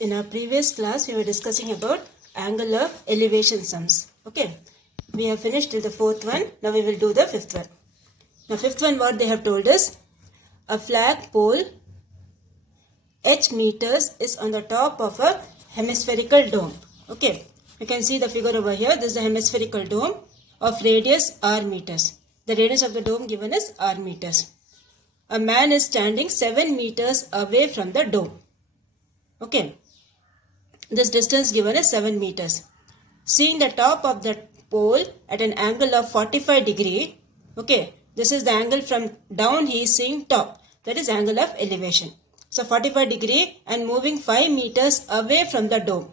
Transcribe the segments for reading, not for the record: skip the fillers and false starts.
In our previous class, we were discussing about angle of elevation sums. Okay, we have finished till the fourth one. Now we will do the fifth one. Now fifth one, what they have told us, a flag pole h meters is on the top of a hemispherical dome. Okay, you can see the figure over here. This is a hemispherical dome of radius r meters. The radius of the dome given is r meters. A man is standing 7 meters away from the dome. Okay, this distance given is 7 meters. Seeing the top of the pole at an angle of 45 degree. Okay, this is the angle from down he is seeing top. That is angle of elevation. So 45 degree and moving 5 meters away from the dome.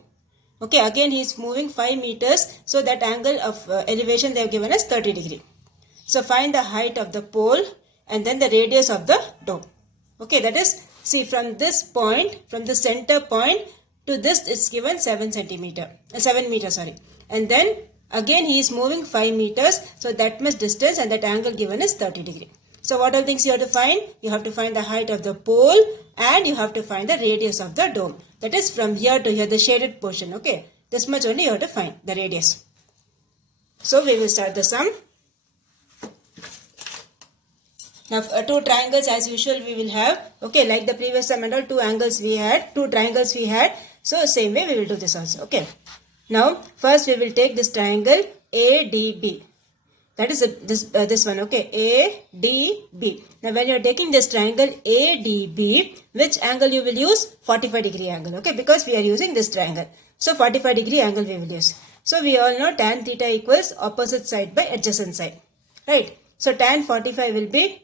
Okay, again he is moving 5 meters. So that angle of elevation they have given us 30 degree. So find the height of the pole and then the radius of the dome. Okay, that is, see from this point, from the center point to this it's given 7 meters. And then again he is moving 5 meters. So that much distance and that angle given is 30 degree. So what all things you have to find? You have to find the height of the pole and you have to find the radius of the dome. That is from here to here, the shaded portion. Okay, this much only you have to find the radius. So we will start the sum. Now two triangles as usual we will have. Okay, like the previous sum and all, two angles we had, two triangles we had. So same way we will do this also. Okay. Now first we will take this triangle ADB. That is this one. Okay, ADB. Now when you are taking this triangle ADB, which angle you will use? 45 degree angle. Okay, because we are using this triangle. So 45 degree angle we will use. So we all know tan theta equals opposite side by adjacent side. Right. So tan 45 will be.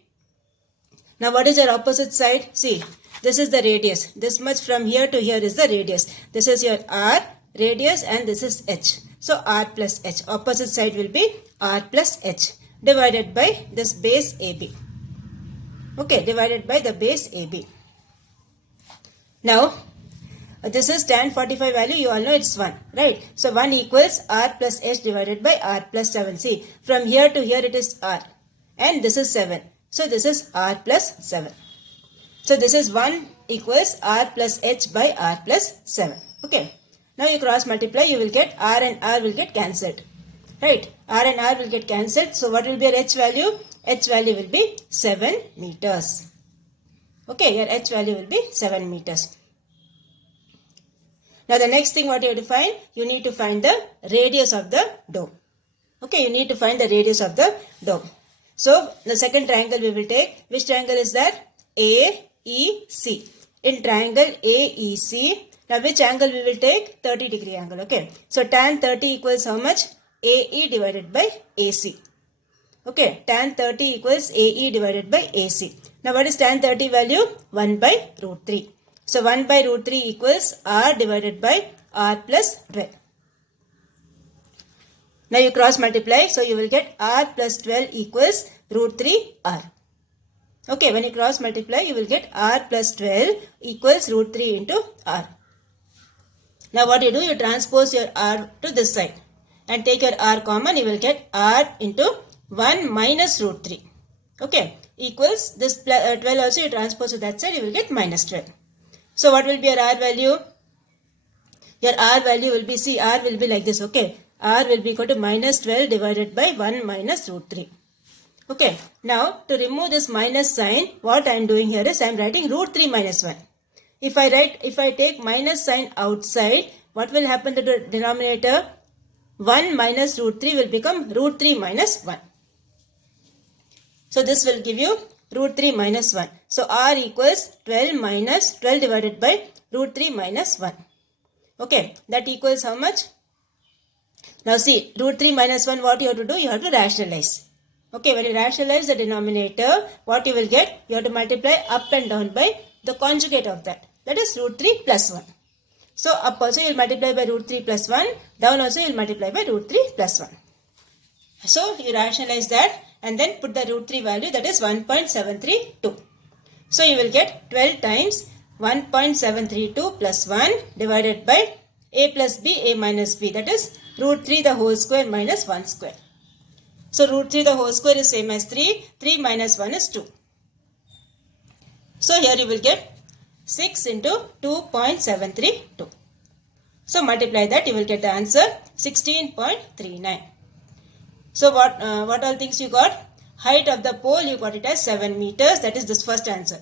Now what is your opposite side? See, this is the radius. This much from here to here is the radius. This is your r radius and this is h. So r plus h. Opposite side will be r plus h divided by this base AB. Okay, divided by the base AB. Now this is tan 45 value. You all know it's 1. Right. So 1 equals r plus h divided by r plus 7. See, from here to here it is r. And this is 7. So this is r plus 7. So this is 1 equals r plus h by r plus 7. Okay. Now you cross multiply, you will get r and r will get cancelled. Right. R and r will get cancelled. So what will be your h value? H value will be 7 meters. Okay. Your h value will be 7 meters. Now the next thing what you have to find? You need to find the radius of the dome. Okay. You need to find the radius of the dome. So the second triangle we will take. Which triangle is that? AEC. In triangle AEC. Now which angle we will take? 30 degree angle. Okay. So tan 30 equals how much? AE divided by AC. Okay. Tan 30 equals AE divided by AC. Now what is tan 30 value? 1 by root 3. So 1 by root 3 equals R divided by R plus 12. Now you cross multiply. So you will get R plus 12 equals root 3 R. Okay. When you cross multiply, you will get R plus 12 equals root 3 into R. Now what you do? You transpose your R to this side. And take your r common, you will get r into 1 minus root 3. Okay, equals this 12 also you transpose to that side, you will get minus 12. So what will be your r value? Your r value will be, see, r will be like this. Okay, r will be equal to minus 12 divided by 1 minus root 3. Okay, now to remove this minus sign, what I am doing here is I am writing root 3 minus 1. If I take minus sign outside, what will happen to the denominator? 1 minus root 3 will become root 3 minus 1. So this will give you root 3 minus 1. So r equals 12 minus 12 divided by root 3 minus 1. Okay, that equals how much? Now see, root 3 minus 1, what you have to do? You have to rationalize. Okay, when you rationalize the denominator, what you will get? You have to multiply up and down by the conjugate of that. That is root 3 plus 1. So up also you will multiply by root 3 plus 1. Down also you will multiply by root 3 plus 1. So you rationalize that and then put the root 3 value, that is 1.732. So you will get 12 times 1.732 plus 1 divided by a plus b, a minus b. That is root 3 the whole square minus 1 square. So root 3 the whole square is same as 3. 3 minus 1 is 2. So here you will get 6 into 2.732. So multiply that, you will get the answer 16.39. So what all things you got? Height of the pole you got it as 7 meters. That is this first answer.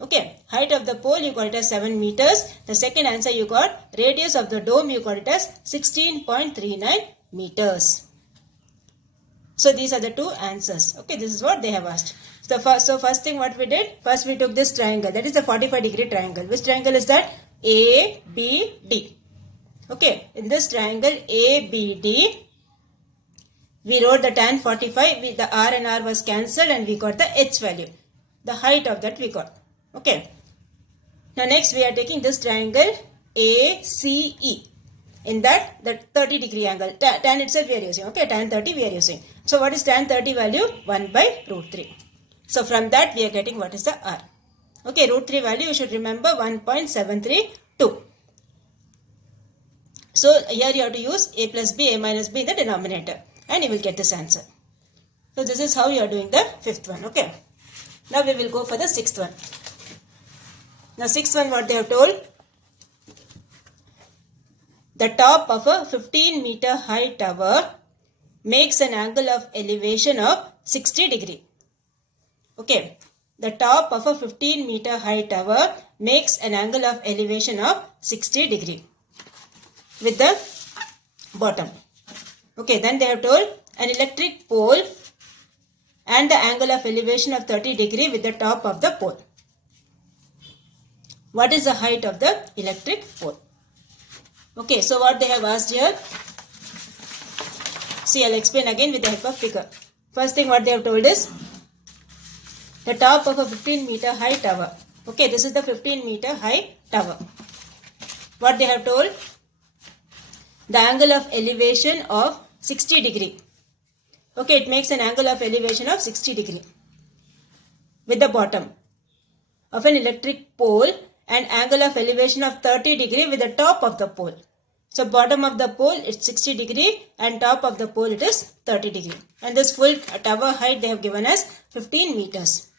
Okay, height of the pole you got it as 7 meters. The second answer you got radius of the dome you got it as 16.39 meters. So these are the two answers. Okay, this is what they have asked. So first thing what we did, first we took this triangle, that is the 45-degree triangle. Which triangle is that? ABD. Okay, in this triangle ABD, we wrote the tan 45, the R and R was cancelled and we got the H value. The height of that we got. Okay. Now next we are taking this triangle ACE. In that, the 30-degree angle, tan itself we are using. Okay, tan 30 we are using. So what is tan 30 value? 1 by root 3. So from that we are getting what is the R. Okay, root 3 value you should remember 1.732. So here you have to use A plus B, A minus B in the denominator. And you will get this answer. So this is how you are doing the fifth one. Okay. Now we will go for the sixth one. Now sixth one what they have told. The top of a 15-meter high tower makes an angle of elevation of 60 degree. Okay. The top of a 15-meter high tower makes an angle of elevation of 60 degree with the bottom. Okay, then they have told an electric pole and the angle of elevation of 30 degree with the top of the pole. What is the height of the electric pole? Okay, so what they have asked here. See, I'll explain again with the help of figure. First thing what they have told is the top of a 15-meter high tower. Okay, this is the 15-meter high tower. What they have told? The angle of elevation of 60 degree. Okay, it makes an angle of elevation of 60 degree with the bottom of an electric pole and angle of elevation of 30 degree with the top of the pole. So bottom of the pole is 60 degree and top of the pole it is 30 degree. And this full tower height they have given as 15 meters.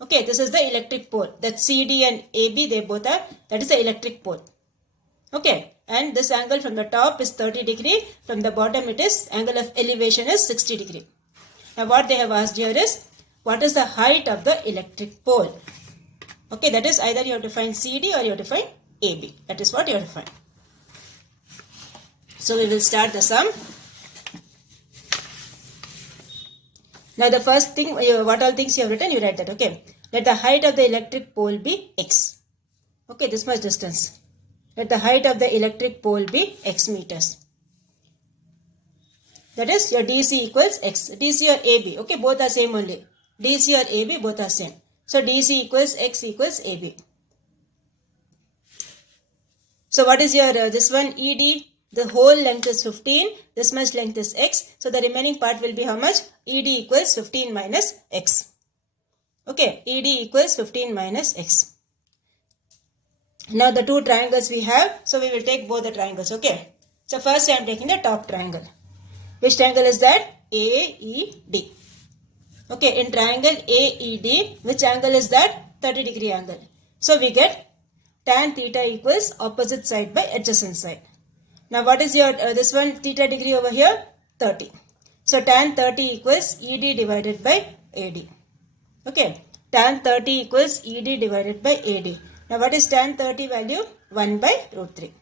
Okay, this is the electric pole. That CD and AB they both are, that is the electric pole. Okay, and this angle from the top is 30 degree, from the bottom it is, angle of elevation is 60 degree. Now what they have asked here is, what is the height of the electric pole? Okay, that is either you have to find CD or you have to find AB. That is what you have to find. So we will start the sum. Now the first thing, what all things you have written, you write that. Okay, let the height of the electric pole be X. Okay, this much distance. Let the height of the electric pole be X meters. That is your DC equals X. DC or AB. Okay, both are same only. DC or AB both are same. So DC equals X equals AB. So what is your this one ED? The whole length is 15. This much length is X. So the remaining part will be how much? ED equals 15 minus X. Okay, ED equals 15 minus X. Now the two triangles we have. So we will take both the triangles. Okay. So first I am taking the top triangle. Which triangle is that? AED. Okay, in triangle AED, which angle is that? 30 degree angle. So we get tan theta equals opposite side by adjacent side. Now what is your this one theta degree over here? 30. So tan 30 equals ED divided by AD. Okay, tan 30 equals ED divided by AD. Now what is tan 30 value? 1 by root 3.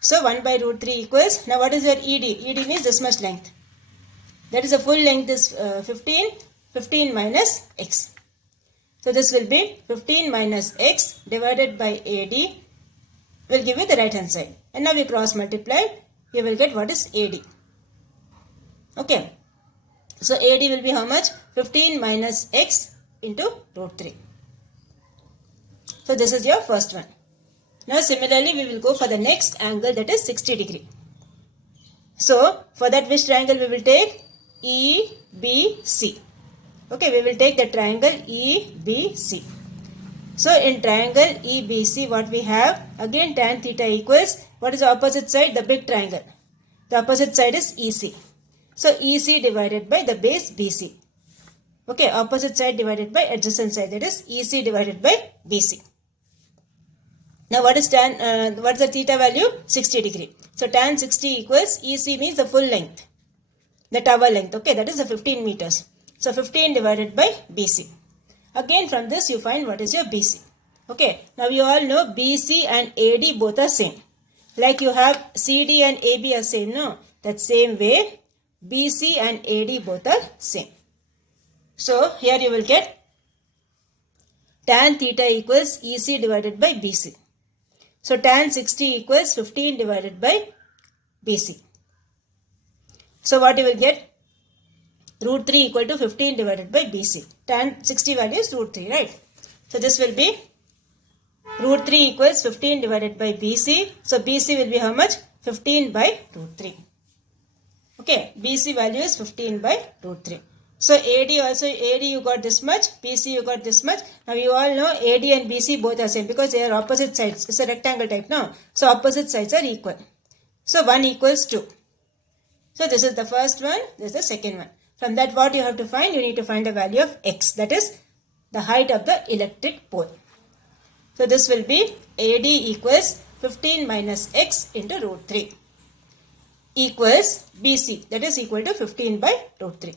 So 1 by root 3 equals, now what is your ED? ED means this much length. That is the full length is 15. 15 minus X. So this will be 15 minus X divided by AD will give you the right hand side. And now we cross multiply. You will get what is AD. Okay. So AD will be how much? 15 minus X into root 3. So this is your first one. Now similarly we will go for the next angle, that is 60 degree. So for that which triangle we will take? EBC. Okay, we will take the triangle EBC. So in triangle EBC what we have? Again tan theta equals, what is the opposite side? The big triangle. The opposite side is EC. So EC divided by the base BC. Okay, opposite side divided by adjacent side, that is EC divided by BC. Now what is what's the theta value? 60 degree. So tan 60 equals EC means the full length, the tower length. Okay, that is the 15 meters. So 15 divided by BC. Again from this you find what is your BC. Okay, now you all know BC and AD both are same. Like you have CD and AB are same, no? That same way BC and AD both are same. So here you will get tan theta equals EC divided by BC. So tan 60 equals 15 divided by BC. So what you will get? Root 3 equal to 15 divided by BC. Tan 60 value is root 3, right? So this will be root 3 equals 15 divided by BC. So BC will be how much? 15 by root 3. Okay, BC value is 15 by root 3. So AD also, AD you got this much, BC you got this much. Now you all know AD and BC both are same because they are opposite sides. It's a rectangle type, no? So opposite sides are equal. So 1 equals 2. So this is the first one, this is the second one. From that what you have to find? You need to find the value of X, that is the height of the electric pole. So this will be AD equals 15 minus X into root 3 equals BC, that is equal to 15 by root 3.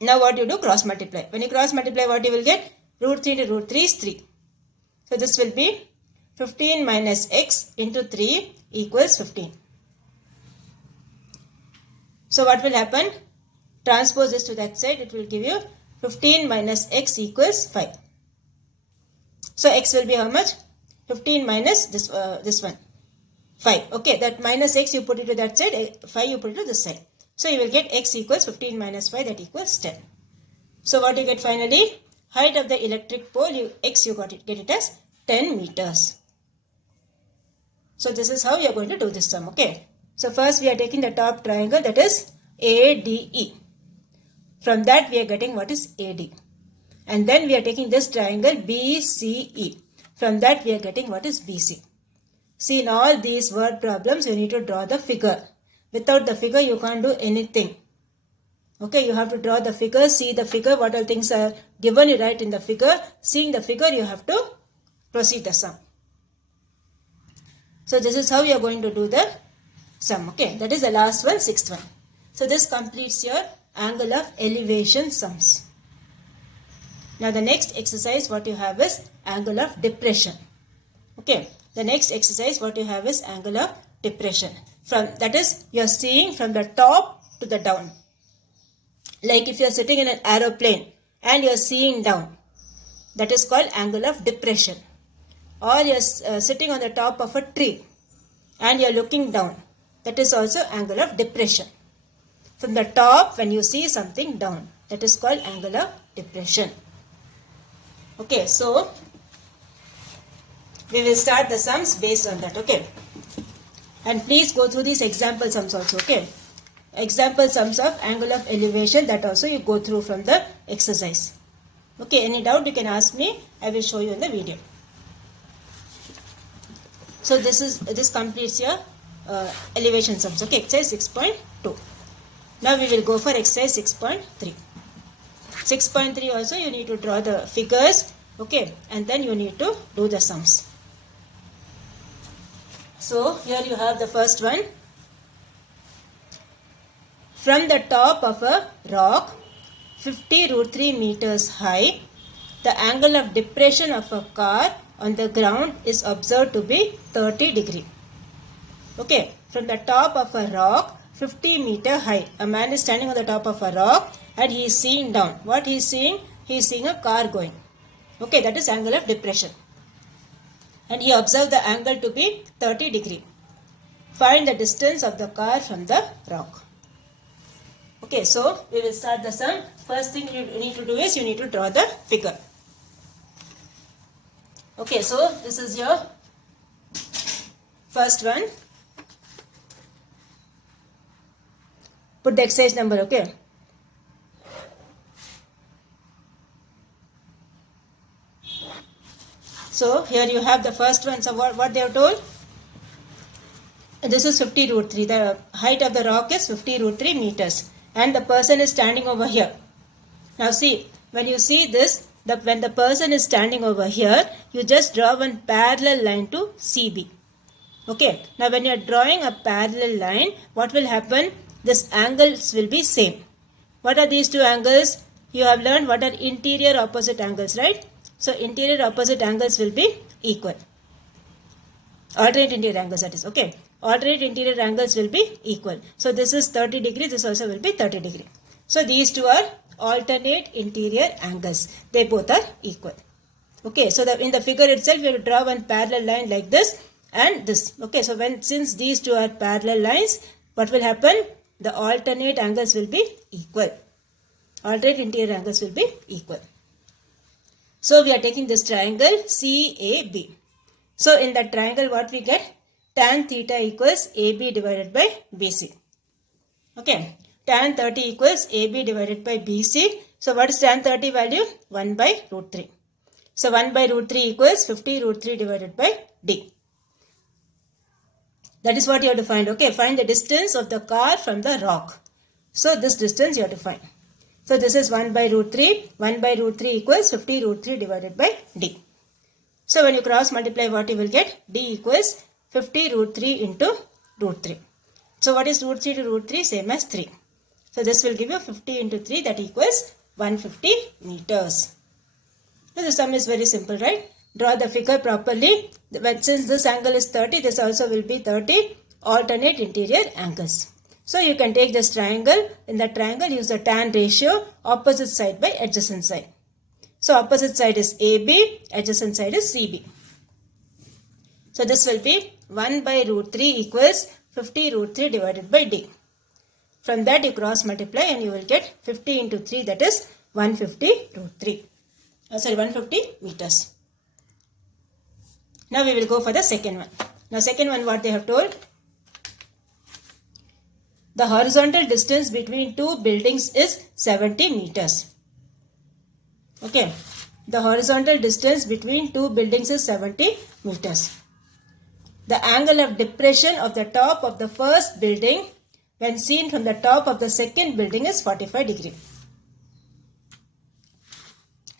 Now what you do? Cross multiply. When you cross multiply, what you will get? Root 3 into root 3 is 3. So this will be 15 minus X into 3 equals 15. So what will happen? Transpose this to that side. It will give you 15 minus X equals 5. So X will be how much? 15 minus this one. 5. Okay, that minus X you put it to that side. 5 you put it to this side. So you will get X equals 15 minus 5, that equals 10. So what you get finally? Height of the electric pole, X you get it as 10 meters. So this is how you are going to do this sum. Okay. So first we are taking the top triangle, that is ADE. From that we are getting what is AD. And then we are taking this triangle BCE. From that we are getting what is BC. See, in all these word problems you need to draw the figure. Without the figure you can't do anything. Okay, you have to draw the figure, see the figure, what all things are given, you write in the figure. Seeing the figure you have to proceed the sum. So this is how you are going to do the sum. Okay, that is the last one, sixth one. So this completes your angle of elevation sums. Now the next exercise what you have is angle of depression. Okay, the next exercise what you have is angle of depression. That is you are seeing from the top to the down. Like if you are sitting in an aeroplane and you are seeing down, that is called angle of depression. Or you are sitting on the top of a tree and you are looking down, that is also angle of depression. From the top when you see something down, that is called angle of depression. Okay, so we will start the sums based on that. Okay. And please go through these example sums also, okay? Example sums of angle of elevation, that also you go through from the exercise. Okay, any doubt you can ask me, I will show you in the video. So this completes your elevation sums, okay? Exercise 6.2. Now we will go for exercise 6.3. 6.3 also you need to draw the figures, okay? And then you need to do the sums. So here you have the first one. From the top of a rock 50 root 3 meters high, the angle of depression of a car on the ground is observed to be 30 degree. Okay, from the top of a rock 50 meter high, a man is standing on the top of a rock and he is seeing down. What he is seeing? He is seeing a car going. Okay, that is angle of depression. And he observed the angle to be 30 degree. Find the distance of the car from the rock. Okay, so we will start the sum. First thing you need to do is you need to draw the figure. Okay, so this is your first one. Put the exercise number, okay. So here you have the first one. So what they have told? This is 50 root 3. The height of the rock is 50 root 3 meters. And the person is standing over here. Now see, when you see this, when the person is standing over here, you just draw one parallel line to CB. Okay, now when you are drawing a parallel line, what will happen? This angles will be same. What are these two angles? You have learned what are interior opposite angles, right? So interior opposite angles will be equal. Alternate interior angles, that is, okay. Alternate interior angles will be equal. So this is 30 degrees, this also will be 30 degree. So these two are alternate interior angles. They both are equal. Okay, so in the figure itself, you will draw one parallel line like this and this. Okay, so since these two are parallel lines, what will happen? The alternate angles will be equal. Alternate interior angles will be equal. So we are taking this triangle CAB. So in that triangle, what we get? Tan theta equals AB divided by BC. Okay, tan 30 equals AB divided by BC. So what is tan 30 value? 1 by root 3. So 1 by root 3 equals 50 root 3 divided by D. That is what you have to find. Okay, find the distance of the car from the rock. So this distance you have to find. So this is 1 by root 3. 1 by root 3 equals 50 root 3 divided by D. So when you cross multiply, what you will get? D equals 50 root 3 into root 3. So what is root 3 to root 3? Same as 3. So this will give you 50 into 3, that equals 150 meters. So the sum is very simple, right? Draw the figure properly. Since this angle is 30, this also will be 30 alternate interior angles. So you can take this triangle. In that triangle, use the tan ratio, opposite side by adjacent side. So opposite side is AB, adjacent side is CB. So this will be 1 by root 3 equals 50 root 3 divided by D. From that you cross multiply and you will get 50 into 3, that is 150 root 3. 150 meters. Now we will go for the second one. Now second one, what they have told? The horizontal distance between two buildings is 70 meters. Okay, the horizontal distance between two buildings is 70 meters. The angle of depression of the top of the first building when seen from the top of the second building is 45 degree.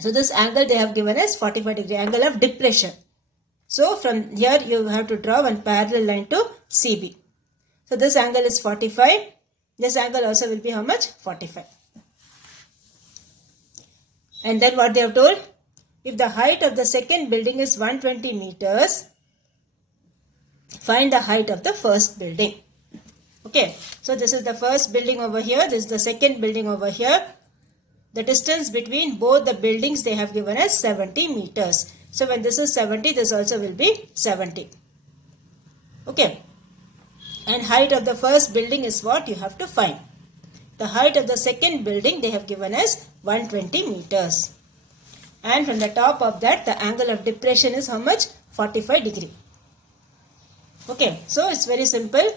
So this angle they have given as 45 degree, angle of depression. So from here you have to draw one parallel line to CB. So this angle is 45. This angle also will be how much? 45. And then what they have told? If the height of the second building is 120 meters, find the height of the first building. Okay, so this is the first building over here. This is the second building over here. The distance between both the buildings they have given as 70 meters. So when this is 70, this also will be 70. Okay. And height of the first building is what you have to find. The height of the second building they have given as 120 meters. And from the top of that, the angle of depression is how much? 45 degree. Okay, so it's very simple.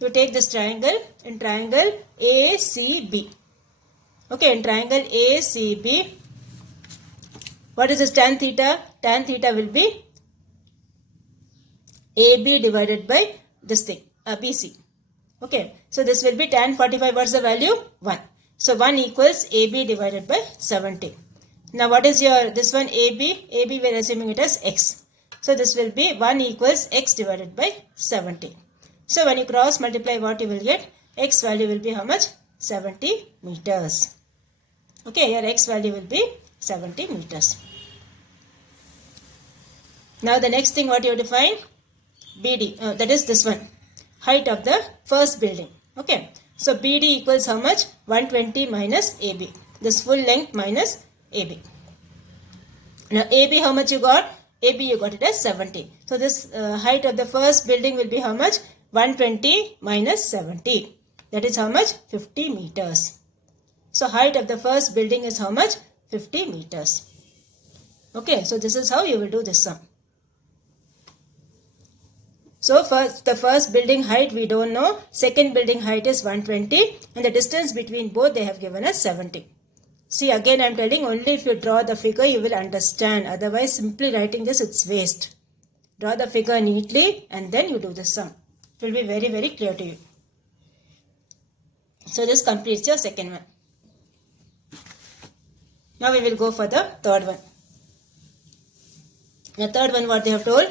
You take this triangle. In triangle ACB. Okay, in triangle ACB, what is this tan theta? Tan theta will be AB divided by this thing, BC. Okay, so this will be tan 45. What's the value? 1. So 1 equals AB divided by 70. Now what is your, this one AB? AB we are assuming it as X. So this will be 1 equals X divided by 70. So when you cross multiply, what you will get? X value will be how much? 70 meters. Okay, your X value will be 70 meters. Now the next thing what you have to find? BD, that is this one. Height of the first building. Okay, so BD equals how much? 120 minus AB. This full length minus AB. Now AB how much you got? AB you got it as 70. So this height of the first building will be how much? 120 minus 70. That is how much? 50 meters. So height of the first building is how much? 50 meters. Okay, so this is how you will do this sum. So first, the first building height we don't know. Second building height is 120 and the distance between both they have given us 70. See, again I am telling, only if you draw the figure you will understand. Otherwise simply writing this, it's waste. Draw the figure neatly and then you do the sum. It will be very, very clear to you. So this completes your second one. Now we will go for the third one. The third one, what they have told?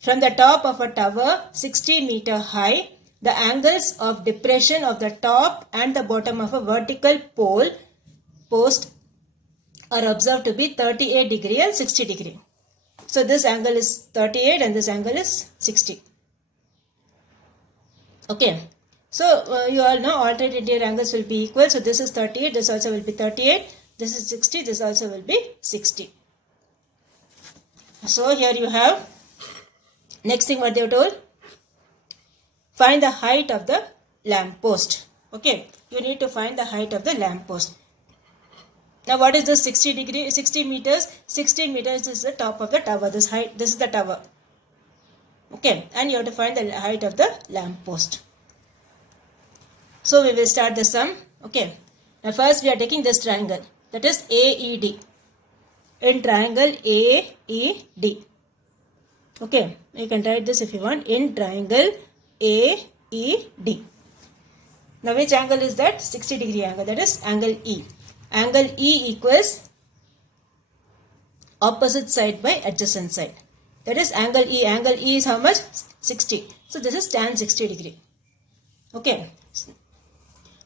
From the top of a tower 60 meter high, the angles of depression of the top and the bottom of a vertical post are observed to be 38 degree and 60 degree. So this angle is 38 and this angle is 60. Okay. So you all know alternate interior angles will be equal. So this is 38, this also will be 38. This is 60, this also will be 60. So here you have, next thing what they have told, find the height of the lamp post. Okay, you need to find the height of the lamp post. Now what is this 60 meters? 60 meters is the top of the tower. This is the tower. Okay, and you have to find the height of the lamp post. So we will start the sum. Okay, now first we are taking this triangle, that is AED. In triangle AED. Okay, you can write this if you want. In triangle AED. Now which angle is that? 60 degree angle, that is angle E. Angle E equals opposite side by adjacent side. That is angle E. Angle E is how much? 60. So this is tan 60 degree. Okay.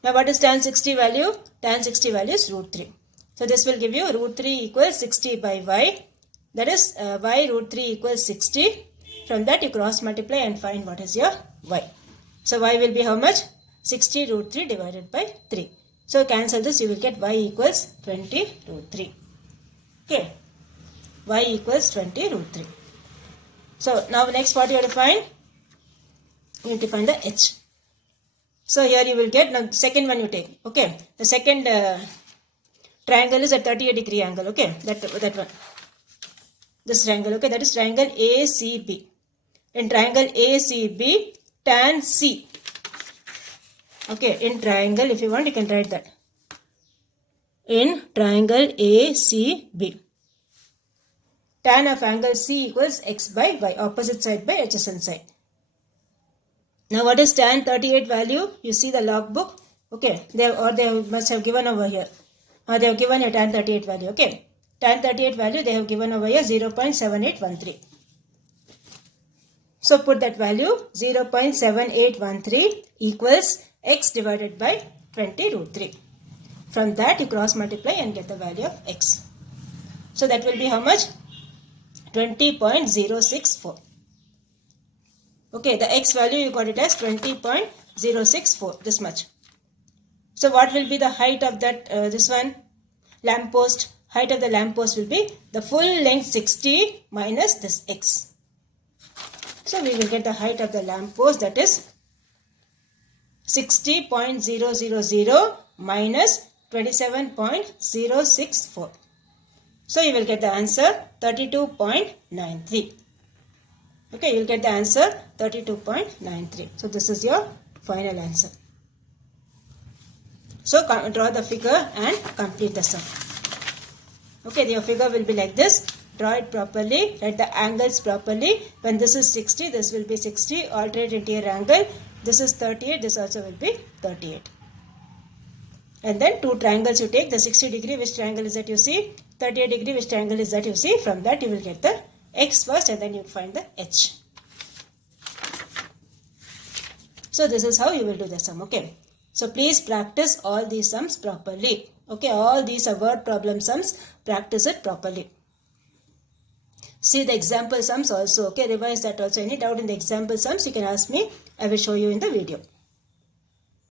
Now what is tan 60 value? Tan 60 value is root 3. So this will give you root 3 equals 60 by y. That is y root 3 equals 60. From that you cross multiply and find what is your y. So y will be how much? 60 root 3 divided by 3. So cancel this, you will get y equals 20 root 3. Okay. Y equals 20 root 3. So now next what you have to find? You need to find the h. So here you will get, now the second one you take. Okay. The second triangle is a 38 degree angle. Okay. That one. This triangle. Okay. That is triangle ACB. In triangle ACB, tan C. Okay. In triangle, if you want, you can write that. In triangle ACB, tan of angle C equals x by y, opposite side by adjacent side. Now what is tan 38 value? You see the logbook. Okay. They must have given over here. They have given a tan 38 value. Okay. Tan 38 value they have given over here 0.7813. So put that value 0.7813 equals x divided by 20 root 3. From that you cross multiply and get the value of x. So that will be how much? 20.064. Okay, the x value you got it as 20.064, this much. So what will be the height of that, this one, lamp post? Height of the lamp post will be the full length 60 minus this x. So we will get the height of the lamp post, that is 60.000 minus 27.064. So you will get the answer 32.93. Okay, you will get the answer 32.93. So this is your final answer. So draw the figure and complete the sum. Okay, your figure will be like this. Draw it properly, write the angles properly. When this is 60, this will be 60, alternate interior angle. This is 38, this also will be 38. And then two triangles you take, the 60 degree, which triangle is that you see, 38 degree, which triangle is that you see. From that you will get the x first and then you find the h. So this is how you will do the sum. Okay. So please practice all these sums properly. Okay. All these are word problem sums. Practice it properly. See the example sums also. Okay. Revise that also. Any doubt in the example sums you can ask me. I will show you in the video.